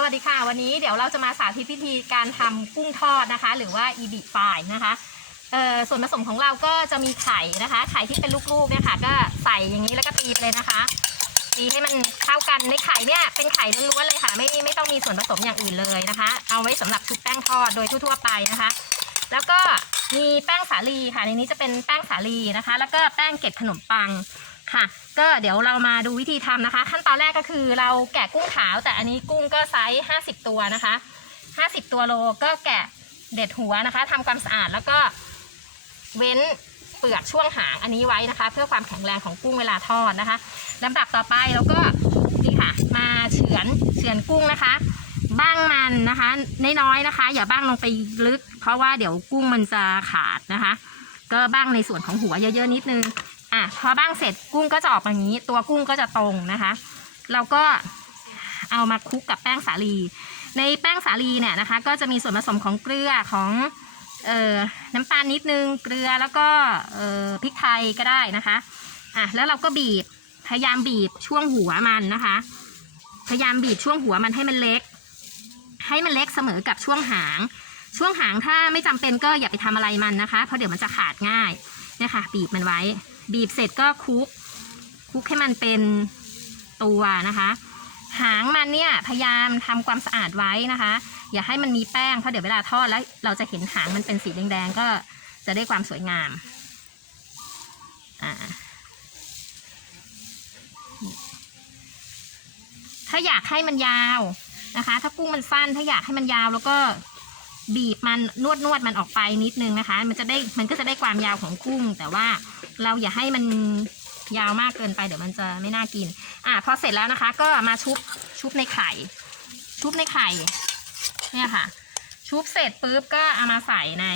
สวัสดีค่ะ วันนี้เดี๋ยวเราจะมาสาธิตวิธีการทำกุ้งทอดนะคะ หรือว่าอีบิฟายนะคะเอ่อส่วนผสมของเราก็จะมีไข่นะคะไข่ที่เป็นลูกๆเนี่ยค่ะ ก็ใส่อย่างนี้แล้วก็ตีไปเลยนะคะ ตีให้มันเข้ากันในไข่เนี่ยเป็นไข่ล้วนๆเลยค่ะ ไม่ไม่ต้องมีส่วนผสมอย่างอื่นเลยนะคะ เอาไว้สำหรับชุบแป้งทอดโดยทั่วๆไปนะคะ แล้วก็มีแป้งสาลีค่ะในนี้จะเป็นแป้งสาลีนะคะ แล้วก็แป้งเกล็ดขนมปัง ค่ะ ก็เดี๋ยวเรามาดูวิธีทำนะคะ ขั้นตอนแรกก็คือเราแกะกุ้งขาว แต่อันนี้กุ้งก็ไซส์50 ตัวนะคะ 50 ตัวโลก็แกะเด็ดหัวนะคะทำความสะอาดแล้วก็เว้นเปลือกช่วงหางอันนี้ไว้นะคะ เพื่อความแข็งแรงของกุ้งเวลาทอดนะคะลำดับต่อไปเราก็นี่ค่ะ มาเฉือนเฉือนกุ้งนะคะบ้างมันนะคะน้อยๆนะคะ อย่าบ้างลงไปลึก เพราะว่าเดี๋ยวกุ้งมันจะขาดนะคะ ก็บ้างในส่วนของหัวเยอะๆนิดนึง อะพอบ้างเสร็จกุ้งก็จะออกมาอย่างนี้ ตัวกุ้งก็จะตรงนะคะเราก็เอามาคลุกกับแป้งสาลี ในแป้งสาลีเนี่ยนะคะ ก็จะมีส่วนผสมของเกลือของเอ่อน้ำตาลนิดนึงเกลือแล้วก็เอ่อพริกไทยก็ได้นะคะอะแล้วเราก็บีบพยายามบีบช่วงหัวมันนะคะ พยายามบีบช่วงหัวมันให้มันเล็ก ให้มันเล็กเสมอกับช่วงหาง ช่วงหางถ้าไม่จำเป็นก็อย่าไปทำอะไรมันนะคะ เพราะเดี๋ยวมันจะขาดง่าย เนี่ยค่ะ บีบมันไว้ บีบเสร็จก็คลุกคลุกให้มันเป็นตัวนะคะ หางมันเนี่ยพยายามทำความสะอาดไว้นะคะ อย่าให้มันมีแป้งเพราะเดี๋ยวเวลาทอดแล้ว เราจะเห็นหางมันเป็นสีแดงๆก็จะได้ความสวยงามอ่าถ้าอยากให้มันยาวนะคะ ถ้ากุ้งมันสั้น ถ้าอยากให้มันยาวแล้วก็ บีบมันนวดนวดมันออกไปนิดนึงนะคะ มันจะได้มันก็จะได้ความยาวของกุ้ง แต่ว่าเราอย่าให้มันยาวมากเกินไปเดี๋ยวมันจะไม่น่ากิน อะพอเสร็จแล้วนะคะ ก็มาชุบชุบในไข่ ชุบในไข่เนี่ยค่ะ ชุบเสร็จปุ๊บก็เอามาใส่ใน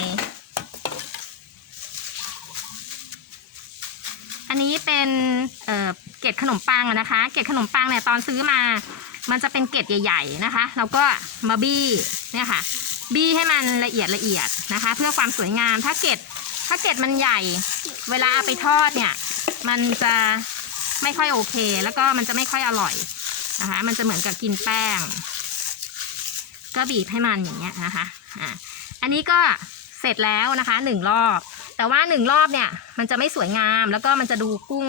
อันนี้เป็นเอ่อเกล็ดขนมปังนะคะ เกล็ดขนมปังเนี่ยตอนซื้อมา มันจะเป็นเกล็ดใหญ่ ๆนะคะเราก็มาบี้เนี่ยค่ะ บี้ให้มันละเอียดละเอียดนะคะ เพื่อความสวยงามถ้าเกล็ดถ้าเกล็ดมันใหญ่ เวลาเอาไปทอดเนี่ย มันจะไม่ค่อยโอเค แล้วก็มันจะไม่ค่อยอร่อยนะคะ มันจะเหมือนกับกินแป้ง ก็บีบให้มันอย่างเงี้ยนะคะอ่าอันนี้ก็เสร็จแล้วนะคะหนึ่งรอบ แต่ว่าหนึ่งรอบเนี่ย มันจะไม่สวยงามแล้วก็มันจะดูกุ้ง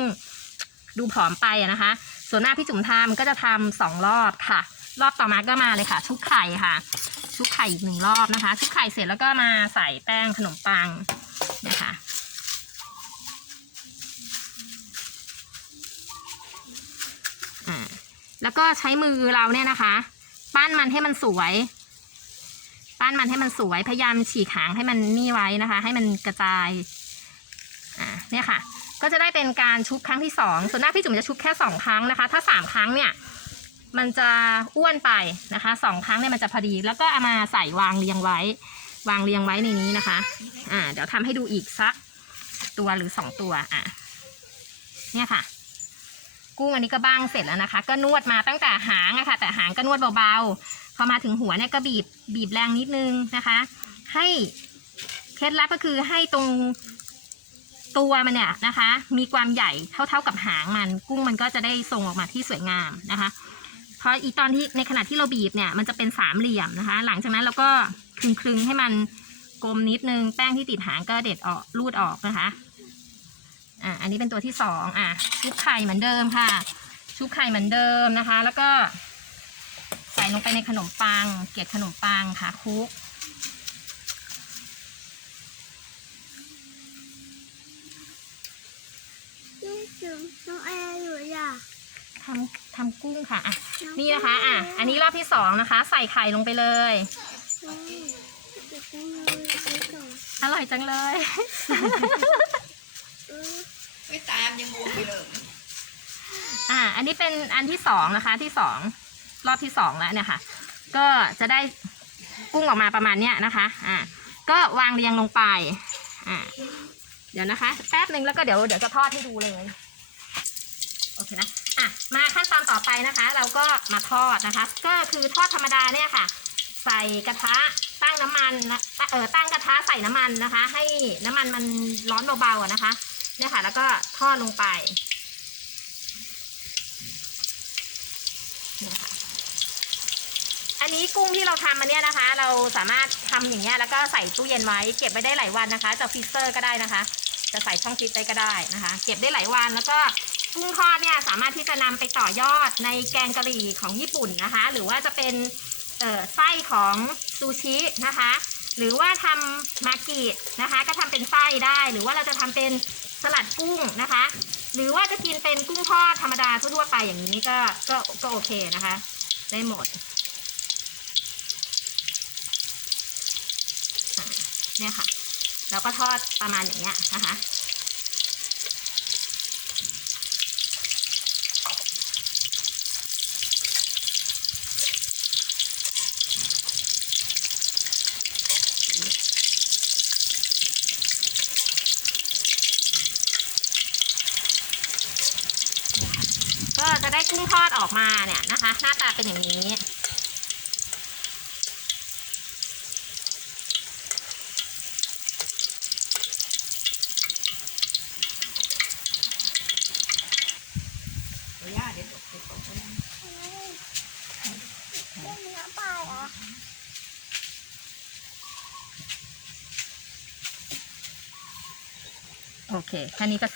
ดูผอมไปนะคะ ส่วนหน้าพี่จุ๋มทำก็จะทำสองรอบค่ะ รอบต่อมาก็มาเลยค่ะ ชุบไข่ค่ะ ชุบไข่อีกหนึ่งรอบนะคะ ชุบไข่เสร็จแล้วก็มาใส่แป้งขนมปังนะคะอ่าแล้วก็ใช้มือเราเนี่ยนะคะ ปั้นมันให้มันสวย ปั้นมันให้มันสวยพยายามฉีกหางให้มันนี่ไว้นะคะ ให้มันกระจายอ่าเนี่ยค่ะ ก็จะได้เป็นการชุบครั้งที่สองส่วนหน้าพี่จุ๋มจะชุบแค่สองครั้งนะคะ ถ้าสามครั้งเนี่ย มันจะอ้วนไปนะคะสองครั้งเนี่ยมันจะพอดีแล้วก็เอามาใส่วางเรียงไว้ วางเรียงไว้ในนี้นะคะอ่าเดี๋ยวทำให้ดูอีกสักตัวหรือสองตัวอะเนี่ยค่ะ กุ้งอันนี้ก็บ้างเสร็จแล้วนะคะ ก็นวดมาตั้งแต่หางอะค่ะ แต่หางก็นวดเบาๆพอมาถึงหัวเนี่ยก็บีบบีบแรงนิดนึงนะคะ ให้เคล็ดลับก็คือให้ตรงตัวมันเนี่ยนะคะ มีความใหญ่เท่าๆกับหางมัน กุ้งมันก็จะได้ทรงออกมาที่สวยงามนะคะ เพราะอีตอนที่ในขณะที่เราบีบเนี่ยมันจะเป็นสามเหลี่ยมนะคะ หลังจากนั้นเราก็คลึงๆให้มันกลมนิดนึงแป้งที่ติดหางก็เด็ดออกรูดออกนะคะอะอันนี้เป็นตัวที่สองอะชุบไข่เหมือนเดิมค่ะ ชุบไข่เหมือนเดิมนะคะ แล้วก็ใส่ลงไปในขนมปัง เกล็ดขนมปังค่ะคลุกนี่จุ๋มน้องแอร์อยู่อะ ทำทำกุ้งค่ะอะ นี่นะคะ อะ อันนี้รอบที่สองนะคะ ใส่ไข่ลงไปเลยนี่เก็บได้เลยไปก่อนอร่อยจังเลยเออไม่ตามยังงงอยู่เลยอ่าอันนี้เป็นอันที่สองนะคะ ที่สองรอบที่สองแล้วเนี่ยค่ะ ก็จะได้กุ้งออกมาประมาณเนี้ยนะคะ อ่าก็วางเรียงลงไป อ่าเดี๋ยวนะคะ แป๊บหนึ่งแล้วก็เดี๋ยวเดี๋ยวจะทอดให้ดูเลย โอเคนะ อะมาขั้นตอนต่อไปนะคะ เราก็มาทอดนะคะ ก็คือทอดธรรมดาเนี่ยค่ะ ใส่กระทะตั้งน้ำมันนะเออตั้งกระทะใส่น้ำมันนะคะ ให้น้ำมันมันร้อนเบาๆนะคะเนี่ยค่ะ แล้วก็ทอดลงไปเนี่ยค่ะอันนี้กุ้งที่เราทำมาเนี่ยนะคะ เราสามารถทำอย่างเงี้ยแล้วก็ใส่ตู้เย็นไว้ เก็บไว้ได้หลายวันนะคะจะฟรีเซอร์ก็ได้นะคะ จะใส่ช่องฟรีซได้ก็ได้นะคะ เก็บได้หลายวันแล้วก็ กุ้งทอดเนี่ยสามารถที่จะนำไปต่อยอดในแกงกะหรี่ของญี่ปุ่นนะคะ หรือว่าจะเป็นไส้ของซูชินะคะ หรือว่าทำมากินะคะ ก็ทำเป็นไส้ได้ หรือว่าเราจะทำเป็นสลัดกุ้งนะคะ หรือว่าจะกินเป็นกุ้งทอดธรรมดาทั่วไปอย่างนี้ก็ก็ก็โอเคนะคะ ได้หมดเนี่ยค่ะแล้วก็ทอดประมาณอย่างเงี้ยนะคะ ได้กุ้งทอดออกมาเนี่ยนะคะ หน้าตาเป็นอย่างนี้ โอเคแค่นี้ก็